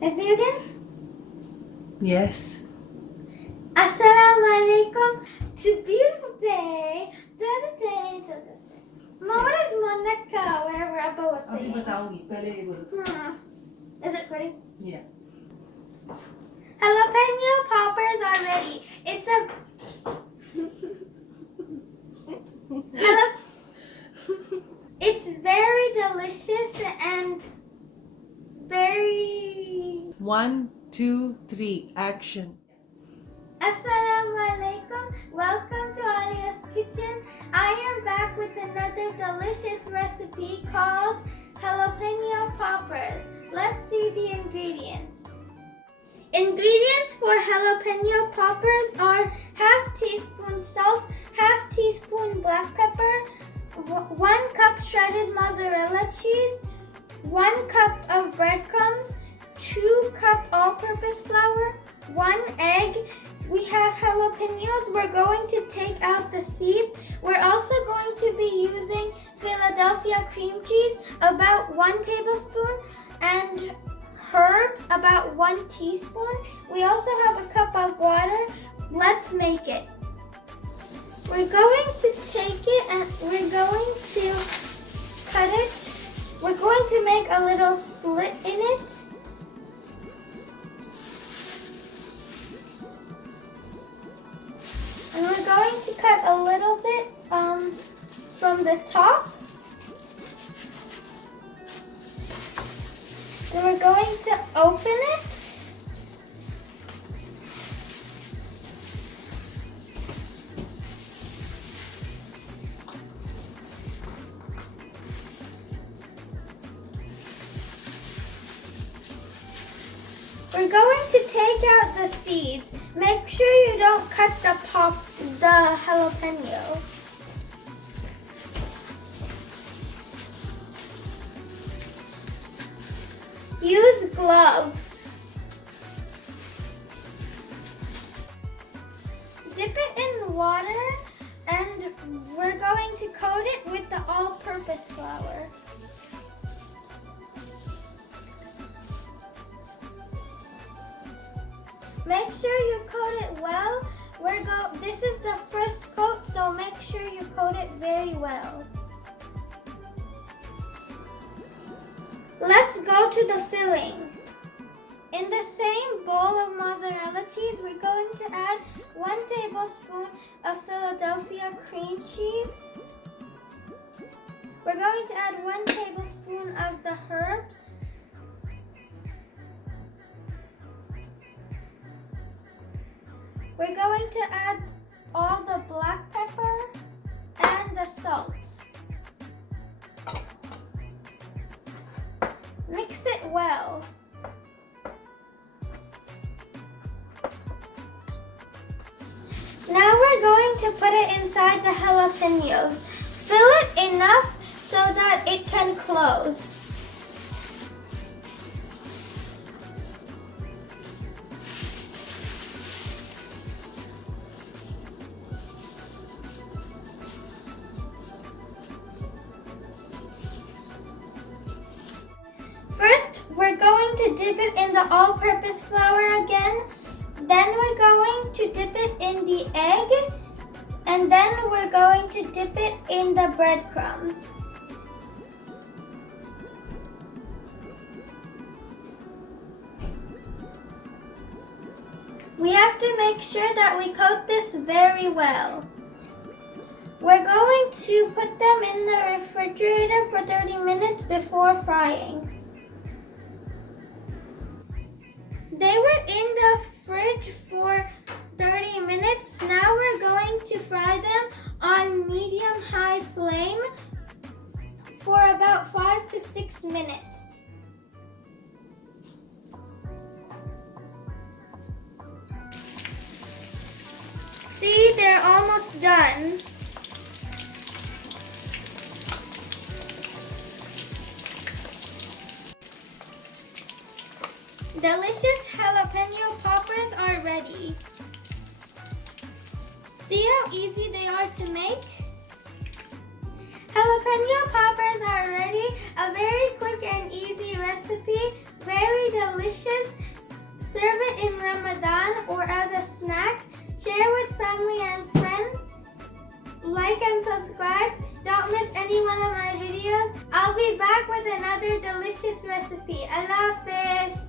Can you again? Yes. Assalamualaikum. It's a beautiful day. Mom, what is Monica? Whatever Abba was saying. Is it pretty? Yeah. Jalapeno poppers are ready. It's a It's very delicious and very 1, 2, 3, action. Assalamualaikum. Welcome to ALIYAH'S kitchen. I am back with another delicious recipe called jalapeno poppers. Let's see the ingredients. Ingredients for jalapeno poppers are half teaspoon salt, half teaspoon black pepper, 1 cup shredded mozzarella cheese, 1 cup of breadcrumbs, 2 cup all-purpose flour, 1 egg. We have jalapenos. We're going to take out the seeds. We're also going to be using Philadelphia cream cheese, about 1 tablespoon, and herbs, about 1 teaspoon. We also have a cup of water. Let's make it. We're going to take it and we're going to cut it. We're going to make a little slit in it. And we're going to cut a little bit from the top. Then we're going to open it. We're going to take out the seeds. Make sure you don't cut the jalapeno. Use gloves. Dip it in water and we're going to coat it with the all-purpose flour. Make sure you coat it well. This is the first coat, so make sure you coat it very well. Let's go to the filling. In the same bowl of mozzarella cheese, we're going to add 1 tablespoon of Philadelphia cream cheese. We're going to add 1 tablespoon of the herbs. We're going to add all the black pepper and the salt. Mix it well. Now we're going to put it inside the jalapenos. Fill it enough so that it can close. First, we're going to dip it in the all-purpose flour again. Then we're going to dip it in the egg. And then we're going to dip it in the breadcrumbs. We have to make sure that we coat this very well. We're going to put them in the refrigerator for 30 minutes before frying. They were in the fridge for 30 minutes. Now we're going to fry them on medium-high flame for about 5 to 6 minutes. See, they're almost done. Delicious jalapeno poppers are ready. See how easy they are to make? Jalapeno poppers are ready. A very quick and easy recipe. Very delicious. Serve it in Ramadan or as a snack. Share with family and friends. Like and subscribe. Don't miss any one of my videos. I'll be back with another delicious recipe. Allah Hafiz.